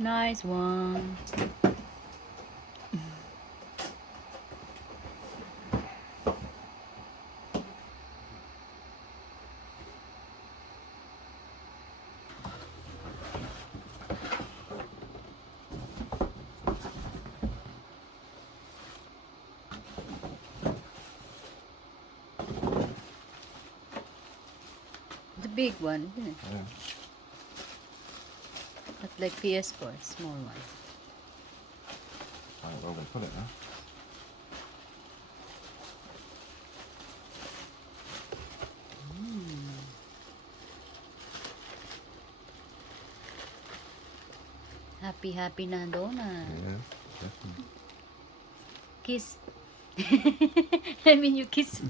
Nice one. The big one, isn't it? Yeah. Not like PS4, small one. Right, well, we put it now. Happy, happy na donut. Yeah, definitely. Kiss. I mean, you kiss.